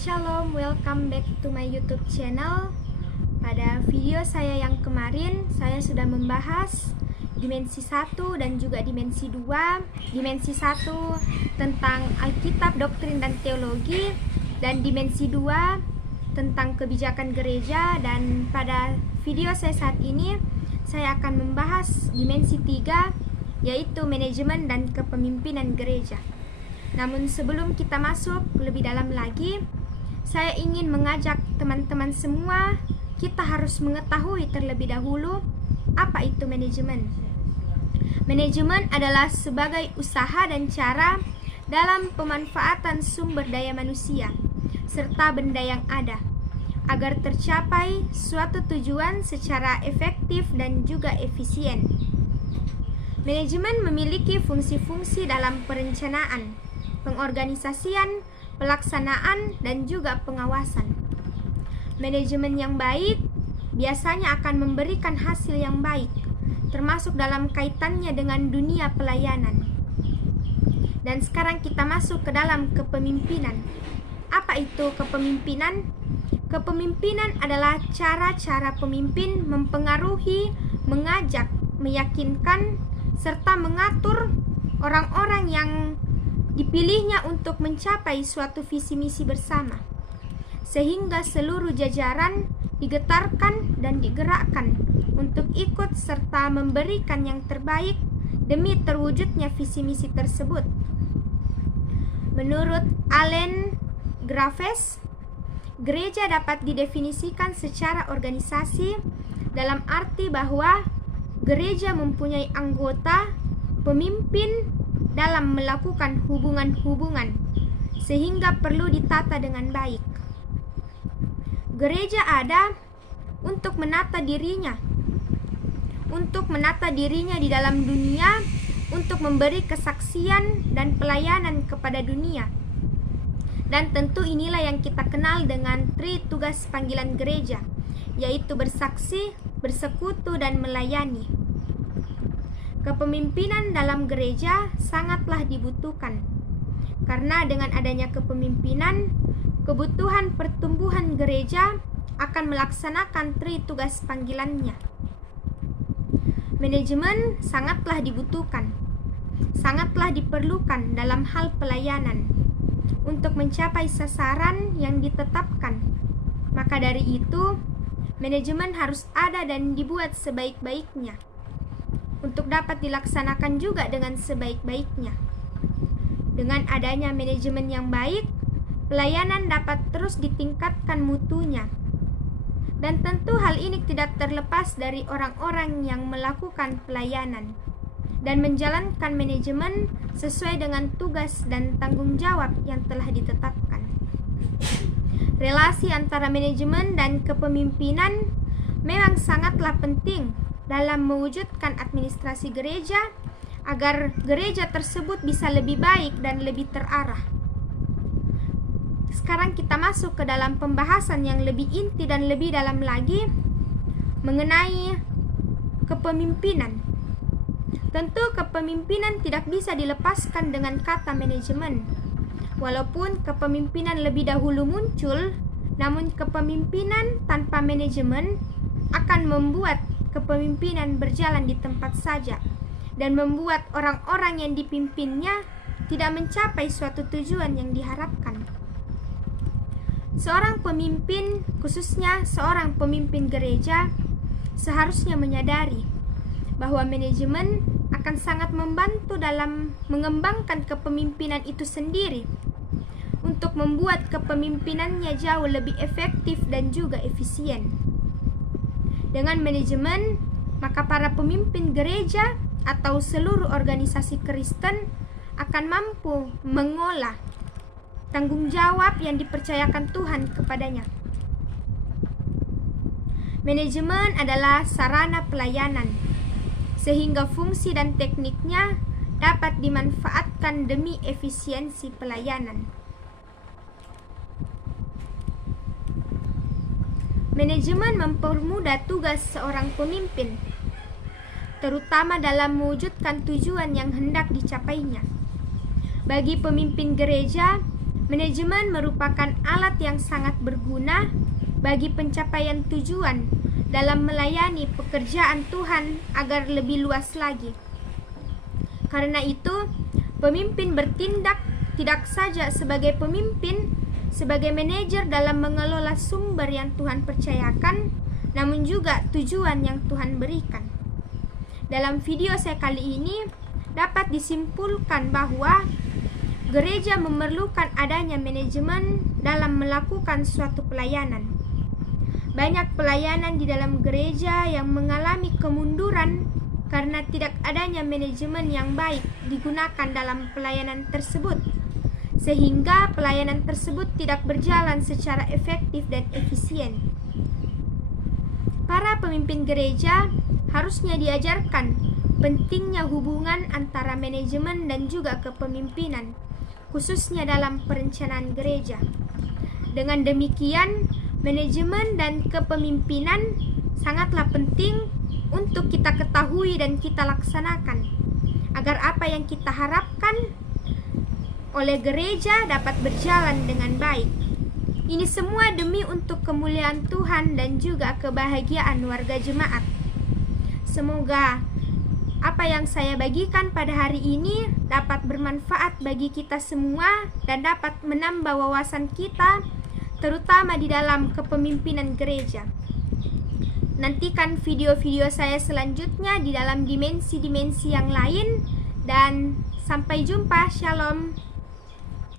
Shalom, welcome back to my YouTube channel. Pada video saya yang kemarin, saya sudah membahas dimensi 1 dan juga dimensi 2. Dimensi 1 tentang Alkitab, doktrin dan teologi, dan dimensi 2 tentang kebijakan gereja. Dan pada video saya saat ini, saya akan membahas dimensi 3, yaitu manajemen dan kepemimpinan gereja. Namun sebelum kita masuk lebih dalam lagi, saya ingin mengajak teman-teman semua, kita harus mengetahui terlebih dahulu apa itu manajemen. Manajemen adalah sebagai usaha dan cara dalam pemanfaatan sumber daya manusia serta benda yang ada agar tercapai suatu tujuan secara efektif dan juga efisien. Manajemen memiliki fungsi-fungsi dalam perencanaan, pengorganisasian, pelaksanaan, dan juga pengawasan. Manajemen yang baik biasanya akan memberikan hasil yang baik, termasuk dalam kaitannya dengan dunia pelayanan. Dan sekarang kita masuk ke dalam kepemimpinan. Apa itu kepemimpinan? Kepemimpinan adalah cara-cara pemimpin mempengaruhi, mengajak, meyakinkan, serta mengatur orang-orang yang dipilihnya untuk mencapai suatu visi misi bersama, sehingga seluruh jajaran digetarkan dan digerakkan untuk ikut serta memberikan yang terbaik demi terwujudnya visi misi tersebut. Menurut Allen Graves, gereja dapat didefinisikan secara organisasi dalam arti bahwa gereja mempunyai anggota, pemimpin dalam melakukan hubungan-hubungan sehingga perlu ditata dengan baik. Gereja ada untuk menata dirinya di dalam dunia, untuk memberi kesaksian dan pelayanan kepada dunia. Dan tentu inilah yang kita kenal dengan tri tugas panggilan gereja, yaitu bersaksi, bersekutu, dan melayani. Kepemimpinan dalam gereja sangatlah dibutuhkan, karena dengan adanya kepemimpinan, kebutuhan pertumbuhan gereja akan melaksanakan tri tugas panggilannya. Manajemen sangatlah dibutuhkan, sangatlah diperlukan dalam hal pelayanan untuk mencapai sasaran yang ditetapkan. Maka dari itu, manajemen harus ada dan dibuat sebaik-baiknya untuk dapat dilaksanakan juga dengan sebaik-baiknya. Dengan adanya manajemen yang baik, pelayanan dapat terus ditingkatkan mutunya. Dan tentu hal ini tidak terlepas dari orang-orang yang melakukan pelayanan dan menjalankan manajemen sesuai dengan tugas dan tanggung jawab yang telah ditetapkan. Relasi antara manajemen dan kepemimpinan memang sangatlah penting dalam mewujudkan administrasi gereja agar gereja tersebut bisa lebih baik dan lebih terarah. Sekarang kita masuk ke dalam pembahasan yang lebih inti dan lebih dalam lagi mengenai kepemimpinan. Tentu kepemimpinan tidak bisa dilepaskan dengan kata manajemen. Walaupun kepemimpinan lebih dahulu muncul, namun kepemimpinan tanpa manajemen akan membuat kepemimpinan berjalan di tempat saja dan membuat orang-orang yang dipimpinnya tidak mencapai suatu tujuan yang diharapkan. Seorang pemimpin, khususnya seorang pemimpin gereja, seharusnya menyadari bahwa manajemen akan sangat membantu dalam mengembangkan kepemimpinan itu sendiri untuk membuat kepemimpinannya jauh lebih efektif dan juga efisien. Dengan manajemen, maka para pemimpin gereja atau seluruh organisasi Kristen akan mampu mengolah tanggung jawab yang dipercayakan Tuhan kepadanya. Manajemen adalah sarana pelayanan, sehingga fungsi dan tekniknya dapat dimanfaatkan demi efisiensi pelayanan. Manajemen mempermudah tugas seorang pemimpin, terutama dalam mewujudkan tujuan yang hendak dicapainya. Bagi pemimpin gereja, Manajemen merupakan alat yang sangat berguna bagi pencapaian tujuan dalam melayani pekerjaan Tuhan agar lebih luas lagi. Karena itu, pemimpin bertindak tidak saja sebagai pemimpin, sebagai manajer dalam mengelola sumber yang Tuhan percayakan, namun juga tujuan yang Tuhan berikan. Dalam video saya kali ini, dapat disimpulkan bahwa gereja memerlukan adanya manajemen dalam melakukan suatu pelayanan. Banyak pelayanan di dalam gereja yang mengalami kemunduran karena tidak adanya manajemen yang baik digunakan dalam pelayanan tersebut, sehingga pelayanan tersebut tidak berjalan secara efektif dan efisien. Para pemimpin gereja harusnya diajarkan pentingnya hubungan antara manajemen dan juga kepemimpinan, khususnya dalam perencanaan gereja. Dengan demikian, manajemen dan kepemimpinan sangatlah penting untuk kita ketahui dan kita laksanakan, agar apa yang kita harapkan oleh gereja dapat berjalan dengan baik. Ini semua demi untuk kemuliaan Tuhan dan juga kebahagiaan warga jemaat. Semoga apa yang saya bagikan pada hari ini dapat bermanfaat bagi kita semua dan dapat menambah wawasan kita, terutama di dalam kepemimpinan gereja. Nantikan video-video saya selanjutnya di dalam dimensi-dimensi yang lain, dan sampai jumpa. Shalom.